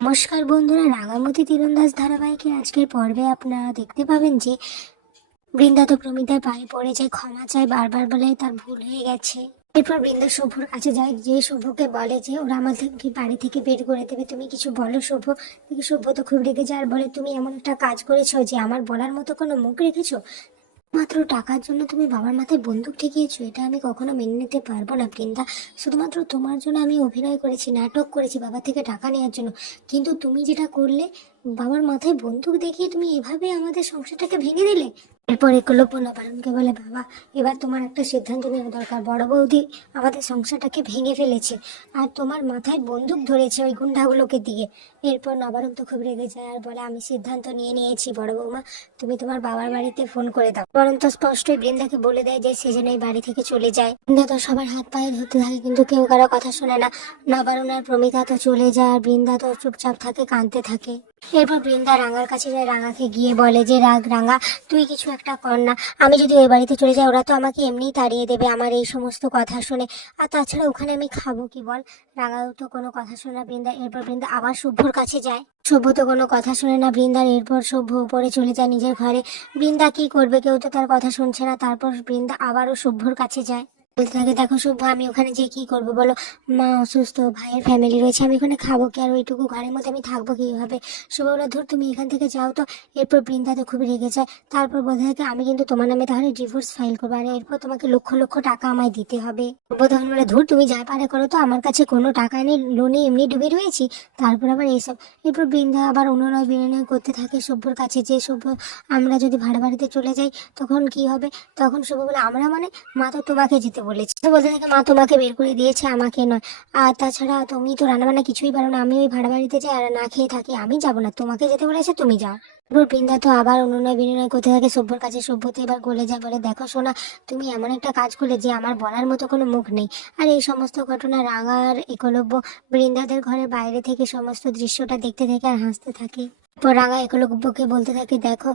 নমস্কার বন্ধুরা, রাঙামতি তীরন্দাজ ধারাবাহিকের আজকের পর্বে আপনারা দেখতে পাবেন যে বৃন্দা তো প্রমিতার পায়ে পড়ে যায়, ক্ষমা চায়, বারবার বলে তার ভুল হয়ে গেছে। এরপর বৃন্দা শুভর কাছে যায়, যে শুভকে বলে যে ওরা আমাদেরকে বাড়ি থেকে বের করে দেবে, তুমি কিছু বলো শুভ। শুভ তো খুব রেগে যায় আর বলে, তুমি এমন একটা কাজ করেছো যে আমার বলার মতো কোনো মুখ রেখেছো। মাত্র টাকার জন্য তুমি বাবার মাথায় বন্দুক ঠেকিয়েছো, এটা আমি কখনো মেনে নিতে পারবো না বৃন্দা। শুধুমাত্র তোমার জন্য আমি অভিনয় করেছি, নাটক করেছি বাবা থেকে টাকা নেওয়ার জন্য, কিন্তু তুমি যেটা করলে, বাবার মাথায় বন্দুক দেখিয়ে তুমি এভাবে আমাদের সংসারটাকে ভেঙে দিলে। এরপর একলব্য নবারুণকে বলে, বাবা এবার তোমার একটা সিদ্ধান্ত নেওয়া দরকার, বড় বৌদি আমাদের সংসারটাকে ভেঙে ফেলেছে আর তোমার মাথায় বন্দুক ধরেছে ওই গুন্ডাগুলোকে দিয়ে। এরপর নবারুণ তো খুব রেগে যায় আর বলে, আমি সিদ্ধান্ত নিয়ে নিয়েছি বড় বৌমা, তুমি তোমার বাবার বাড়িতে ফোন করে দাও। বরং তো স্পষ্টই বৃন্দাকে বলে দেয় যে সে যেন এই বাড়ি থেকে চলে যায়। বৃন্দা তো সবার হাত পায়ে ধরতে থাকে কিন্তু কেউ কারো কথা শোনে না। নবারুণ আর প্রমিতা তো চলে যায় আর বৃন্দা তো চুপচাপ থাকে, কাঁদতে থাকে। এরপর বৃন্দা রাঙার কাছে যায়, রাঙাকে গিয়ে বলে যে, রাঙা তুই কিছু একটা কর না, আমি যদি ওই বাড়িতে চলে যাই ওরা তো আমাকে এমনিই তাড়িয়ে দেবে আমার এই সমস্ত কথা শুনে, আর তাছাড়া ওখানে আমি খাবো কি বল। রাঙাও তো কোনো কথা শোনে না বৃন্দা। এরপর বৃন্দা আবার শুভ্রর কাছে যায়, শুভ তো কোনো কথা শুনে না বৃন্দার। এরপর শুভ উপরে চলে যায় নিজের ঘরে। বৃন্দা কি করবে, কেউ তো তার কথা শুনছে না। তারপর বৃন্দা আবারও শুভ্রর কাছে যায়, বলতে থাকে, দেখো শুভ আমি ওখানে যেয়ে কি করবো বলো, মা অসুস্থ, ভাইয়ের ফ্যামিলি রয়েছে, আমি ওখানে খাবো কি, আর ওইটুকু ঘরের মধ্যে আমি থাকবো কিভাবে। শুভ বলে, ধর তুমি এখান থেকে যাও তো। এরপর বৃন্দা তো খুব রেগে যায়। তারপর বলতে থাকে, আমি কিন্তু তোমার নামে তাহলে ডিভোর্স ফাইল করবো আর এরপর তোমাকে লক্ষ লক্ষ টাকা আমায় দিতে হবে। শুভ তখন বলে, ধর তুমি যা পারে করো তো, আমার কাছে কোনো টাকা নেই, লোনে এমনি ডুবে রয়েছি, তারপর আবার এইসব। এরপর বৃন্দা আবার অনুনয় বিনয় করতে থাকে শুভ্রর কাছে যে, শুভ আমরা যদি ভাড়া বাড়িতে চলে যাই তখন কি হবে। তখন শুভ বলে, আমরা মানে, মা তো তোমাকে যেতে বলেছে। তো বলতে থাকে, মা তোমাকে বের করে দিয়েছে, আমাকে নয়। আর তাছাড়া তুমি তো রান্নাবান্না কিছুই পারো না, আমি ওই ভাড়া বাড়িতে যাই আর না খেয়ে থাকি, আমি যাবো না, তোমাকে যেতে বলেছে তুমি যাও। এরপর বৃন্দা তো আবার অনুনয় বিনয় করতে থাকে সভ্যর কাছে। সভ্য তো এবার গলে যায়, বলে, দেখো সোনা তুমি এমন একটা কাজ করলে যে আমার বলার মতো কোনো মুখ নেই। আর এই সমস্ত ঘটনা রাঙা আর একলব্য বৃন্দাদের ঘরের বাইরে থেকে সমস্ত দৃশ্যটা দেখতে থাকে আর হাসতে থাকে। এরপর রাঙা একলব্যকে বলতে থাকে, দেখো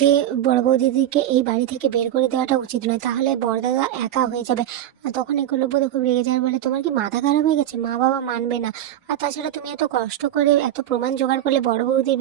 যে বড় বৌদিদিকে এই বাড়ি থেকে বের করে দেওয়াটা উচিত নয়, তাহলে বড়দাদা একা হয়ে যাবে। আর তখন একলব্য তো খুব রেগে যায়, বলে, তোমার কি মাথা খারাপ হয়ে গেছে, মা বাবা মানবে না। আর তাছাড়া তুমি এত কষ্ট করে এত প্রমাণ জোগাড় করলে বড় বৌদির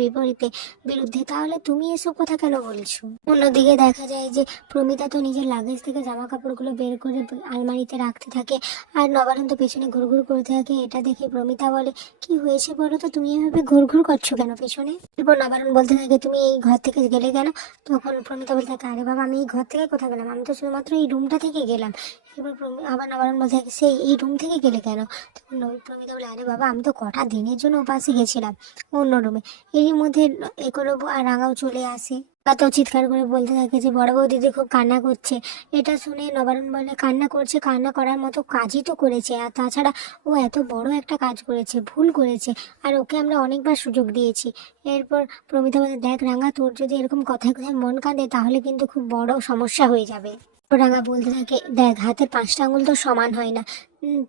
বিরুদ্ধে, তাহলে তুমি এসব কথা কেন বলছো। অন্যদিকে দেখা যায় যে প্রমিতা তো নিজের লাগেজ থেকে জামা কাপড়গুলো বের করে আলমারিতে রাখতে থাকে আর নবারুণ তো পেছনে ঘুরঘুর করতে থাকে। এটা দেখে প্রমিতা বলে, কি হয়েছে বলো তো, তুমি এভাবে ঘুরঘুর করছো কেন পেছনে। এরপর নবারুণ বলতে থাকে, তুমি এই ঘর থেকে গেলে কেন। তখন প্রমিতা বলতে থাকে, আরে বাবা আমি এই ঘর থেকে কোথায় গেলাম, আমি তো শুধুমাত্র এই রুমটা থেকে গেলাম। এবার আবার নবারুণ বলতে থাকে, সেই এই রুম থেকে গেলে কেন। তখন প্রমিতা বলে, আরে বাবা আমি তো কটা দিনের জন্য উপাসে গেছিলাম অন্য রুমে। এরই মধ্যে একলব্য আর রাঙাও চলে আসে। এত চিৎকার করে বলতে থাকে যে বড় বউ দিদি খুব কান্না করছে। এটা শুনে নবারুণ বলে, কান্না করছে, কান্না করার মতো কাজই তো করেছে, আর তাছাড়া ও এত বড় একটা কাজ করেছে, ভুল করেছে, আর ওকে আমরা অনেকবার সুযোগ দিয়েছি। এরপর প্রমিতা বলে, দেখ রাঙা, তোর যদি এরকম কথায় কথায় মন কাঁদে তাহলে কিন্তু খুব বড় সমস্যা হয়ে যাবে। রাঙা বলতে থাকে, দেখ হাতের 5টা আঙুল তো সমান হয় না,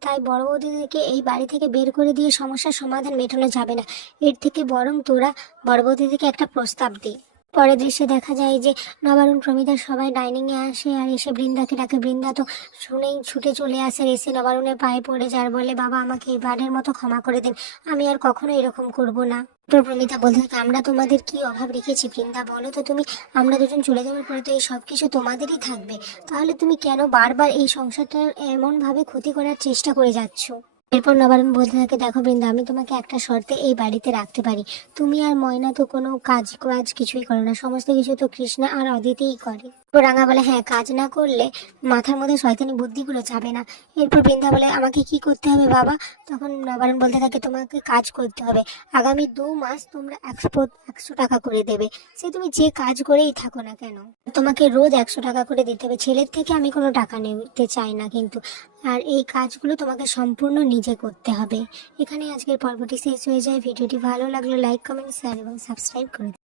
তাই বড় বৌদিকে এই বাড়ি থেকে বের করে দিয়ে সমস্যার সমাধান মেটানো যাবে না। এর থেকে বরং তোরা বড় বৌদিকে একটা প্রস্তাব দে। পরের দৃশ্যে দেখা যায় যে নবারুণ প্রমিতা সবাই ডাইনিং এ আসে আর এসে বৃন্দাকে ডাকে। বৃন্দা তো শুনেই ছুটে চলে আসে, এসে নবারুণের পায়ে পড়ে যায়, বলে, বাবা আমাকে এবারের মতো ক্ষমা করে দিন, আমি আর কখনো এরকম করব না। তোর প্রমিতা বলতে থাকে, আমরা তোমাদের কি অভাব রেখেছি বৃন্দা, বলো তো তুমি, আমরা দুজন চলে যাওয়ার পরে তো এই সব কিছু তোমাদেরই থাকবে, তাহলে তুমি কেন বারবার এই সংসারটার এমন ভাবে ক্ষতি করার চেষ্টা করে যাচ্ছ। এরপর নবারুণ বলতে থাকে, দেখো বৃন্দা আমি তোমাকে একটা শর্তে এই বাড়িতে রাখতে পারি, তুমি আর ময়না তো কোনো কাজ কাজ কিছুই করো না, সমস্ত কিছু তো কৃষ্ণা আর অদিতিই করে। তো রাঙা বলে, হ্যাঁ কাজ না করলে মাথার মধ্যে শয়তানি বুদ্ধিগুলো যাবে না। এরপর বৃন্দা বলে, আমাকে কি করতে হবে বাবা। তখন নবারুণ বলতে থাকে, তোমাকে কাজ করতে হবে, আগামী 2 মাস তোমরা 100 টাকা করে দেবে, সে তুমি যে কাজ করেই থাকো না কেন, তোমাকে রোজ 100 টাকা করে দিতে হবে। ছেলের থেকে আমি কোনো টাকা নিতে চাই না কিন্তু, আর এই কাজগুলো তোমাকে সম্পূর্ণ নিজে করতে হবে। এখানে আজকের পর্বটি শেষ হয়ে যায়। ভিডিওটি ভালো লাগলে লাইক, কমেন্ট, শেয়ার এবং সাবস্ক্রাইব করে দিন।